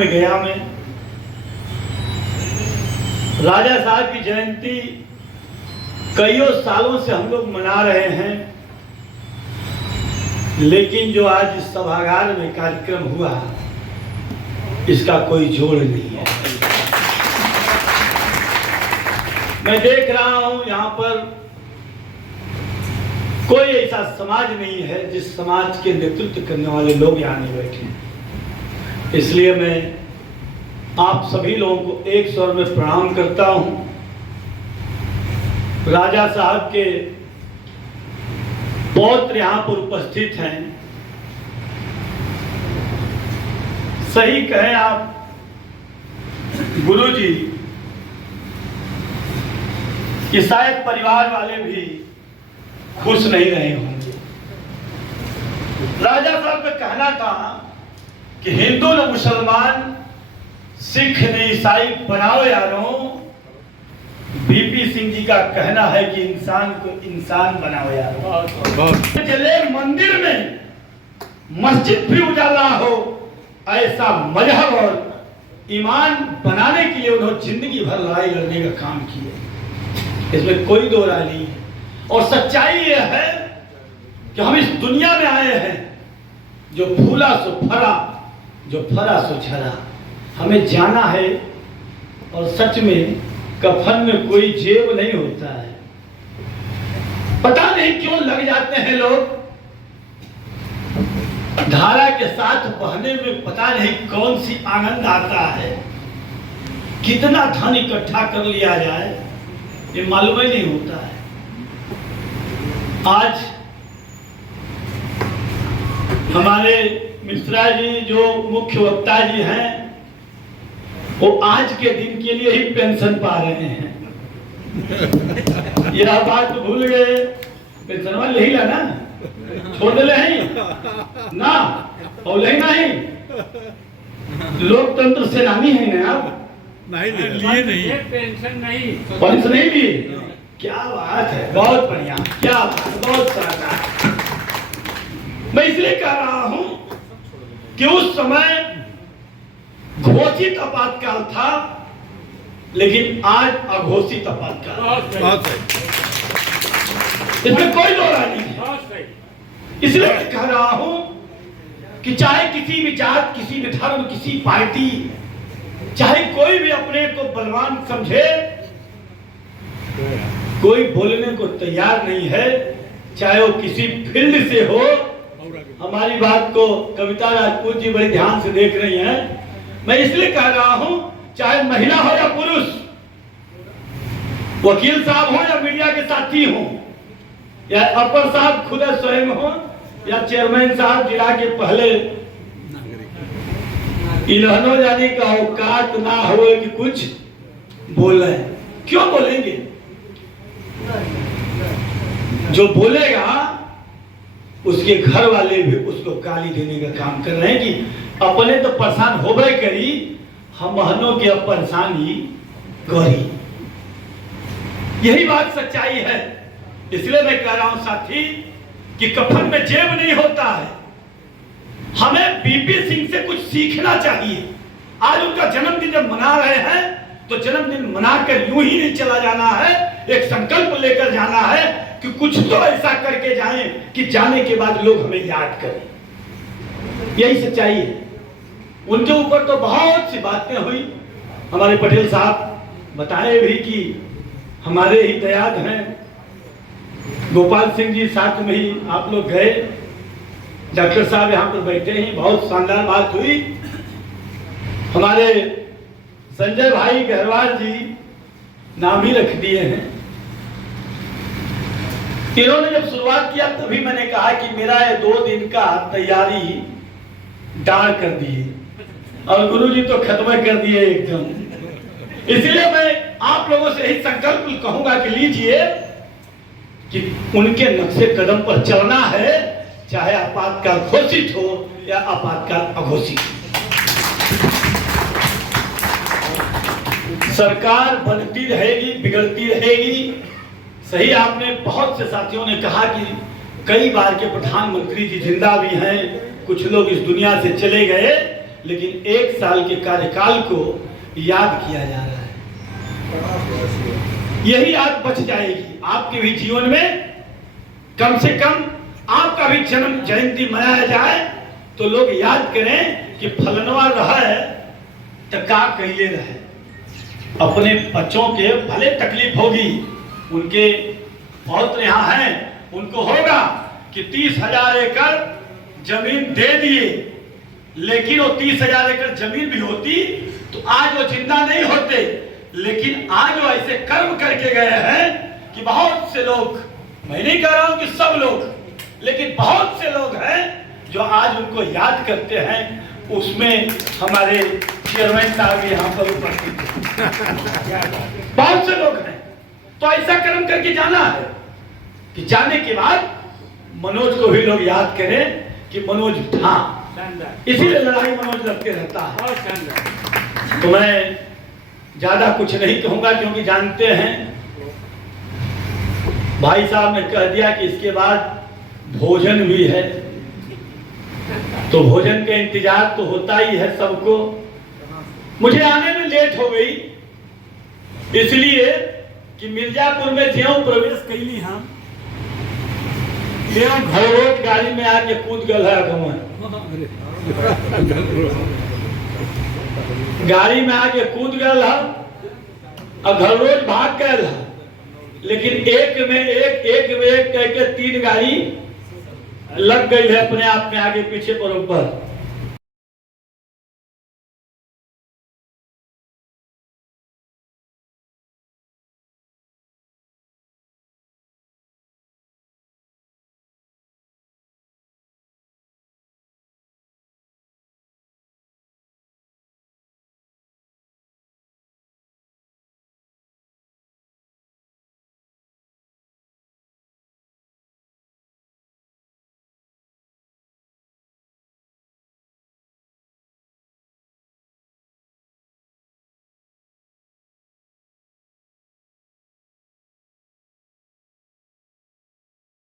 गया में राजा साहब की जयंती कईयों सालों से हम लोग मना रहे हैं, लेकिन जो आज इस सभागार में कार्यक्रम हुआ इसका कोई जोड़ नहीं है। मैं देख रहा हूं यहाँ पर कोई ऐसा समाज नहीं है जिस समाज के नेतृत्व करने वाले लोग यहाँ नहीं बैठे हैं। इसलिए मैं आप सभी लोगों को एक स्वर में प्रणाम करता हूं। राजा साहब के पौत्र यहां पर उपस्थित हैं। सही कहें आप गुरुजी कि शायद परिवार वाले भी खुश नहीं रहे होंगे। राजा साहब का कहना था कि हिंदू न मुसलमान, सिख ने ईसाई बनाओ यारों। बीपी सिंह जी का कहना है कि इंसान को इंसान बनाओ यारों। चले मंदिर में मस्जिद भी उजाला हो, ऐसा मजहब और ईमान बनाने के लिए उन्होंने जिंदगी भर लड़ाई लड़ने का काम किया। इसमें कोई दो राय नहीं है। और सच्चाई यह है कि हम इस दुनिया में आए हैं जो फूला सो फरा, जो फरा सो झरा। हमें जाना है और सच में कफन में कोई जेब नहीं होता है। पता नहीं क्यों लग जाते हैं लोग। धारा के साथ बहने में पता नहीं कौन सी आनंद आता है। कितना धन इकट्ठा कर लिया जाए ये मालूम ही नहीं होता है। आज हमारे मिश्रा जी जो मुख्य वक्ता जी हैं, वो आज के दिन के लिए ही पेंशन पा रहे हैं। यह बात भूल गए, पेंशन वाले ही ना छोड़ दे ना और नहीं। लोकतंत्र सेनानी है ना आप? नहीं लिए नहीं, पेंशन नहीं लिए। क्या बात है, बहुत बढ़िया, क्या बात, बहुत शानदार। मैं इसलिए कह रहा हूं कि उस समय घोषित आपातकाल था, लेकिन आज अघोषित आपातकाल। इसमें कोई दो राय नहीं है। इसलिए मैं कह रहा हूं कि चाहे किसी भी जात, किसी भी धर्म, किसी पार्टी, चाहे कोई भी अपने को बलवान समझे, कोई बोलने को तैयार नहीं है, चाहे वो किसी फील्ड से हो। हमारी बात को कविता राजपूत जी बड़े ध्यान से देख रही हैं। मैं इसलिए कह रहा हूं, चाहे महिला हो या पुरुष, वकील साहब हो या मीडिया के साथी हो, या अपर साहब खुद स्वयं हो, या चेयरमैन साहब जिला के पहले, इन्होंने जाने का औकात ना हो कि कुछ बोले। क्यों बोलेंगे? जो बोलेगा उसके घर वाले भी उसको गाली देने का काम कर रहे हैं कि अपने तो परेशान हो गए करी, हम बहनों के अब परेशानी करी। यही बात सच्चाई है। इसलिए मैं कह रहा हूं साथी कि कफन में जेब नहीं होता है। हमें बीपी सिंह से कुछ सीखना चाहिए। आज उनका जन्मदिन जब मना रहे हैं तो जन्मदिन मनाकर यूं ही नहीं चला जाना है, एक संकल्प लेकर जाना है कि कुछ तो ऐसा करके जाएं कि जाने के बाद लोग हमें याद करें। यही सच्चाई है। उनके ऊपर तो बहुत सी बातें हुई। हमारे पटेल साहब बताए भी कि हमारे ही दयाद हैं। गोपाल सिंह जी साथ में ही आप लोग गए। डॉक्टर साहब यहाँ पर बैठे हैं, बहुत शानदार बात हुई। हमारे संजय भाई गहरवाल जी नाम ही रख दिए हैं। इन्होंने जब शुरुआत किया तभी मैंने कहा कि मेरा ये 2 दिन का तैयारी डाल कर दिए, और गुरुजी तो खत्म कर दिए एकदम। इसलिए मैं आप लोगों से यही संकल्प कहूंगा कि लीजिए कि उनके नक्शे कदम पर चलना है, चाहे आपातकाल घोषित हो या आपातकाल अघोषित। सरकार बनती रहेगी, बिगड़ती रहेगी। सही, आपने बहुत से साथियों ने कहा कि कई बार के प्रधानमंत्री जी जिंदा भी हैं, कुछ लोग इस दुनिया से चले गए, लेकिन 1 साल के कार्यकाल को याद किया जा रहा है। यही याद बच जाएगी आपके भी जीवन में। कम से कम आपका भी जन्म जयंती मनाया जाए तो लोग याद करें कि फलनवा रहा है तो का कैले रहे। अपने बच्चों के भले तकलीफ होगी, उनके बहुत यहाँ हैं, उनको होगा कि 30,000 एकड़ जमीन दे दिए, लेकिन वो 30,000 एकड़ जमीन भी होती तो आज वो जिंदा नहीं होते। लेकिन आज वो ऐसे कर्म करके गए हैं कि बहुत से लोग, मैं नहीं कह रहा हूं कि सब लोग, लेकिन बहुत से लोग हैं जो आज उनको याद करते हैं। उसमें हमारे चेयरमैन साहब यहाँ पर उपस्थित हैं, बहुत से लोग हैं। तो ऐसा कर्म करके जाना है कि जाने के बाद मनोज को भी लोग याद करें कि मनोज था, इसीलिए लड़ाई मनोज लड़ते रहता है। तो मैं ज्यादा कुछ नहीं कहूंगा, क्योंकि जानते हैं भाई साहब ने कह दिया कि इसके बाद भोजन भी है, तो भोजन का इंतजार तो होता ही है सबको। मुझे आने में लेट हो गई, इसलिए कि मिर्जापुर में ज्यों प्रवेश कैली हम घरोज गाड़ी में आके कूद गल है। गाड़ी में आके कूद गल है और घरोज भाग गए है, लेकिन एक में एक कह के 3 गाड़ी लग गई है अपने आप में आगे पीछे बरोबर।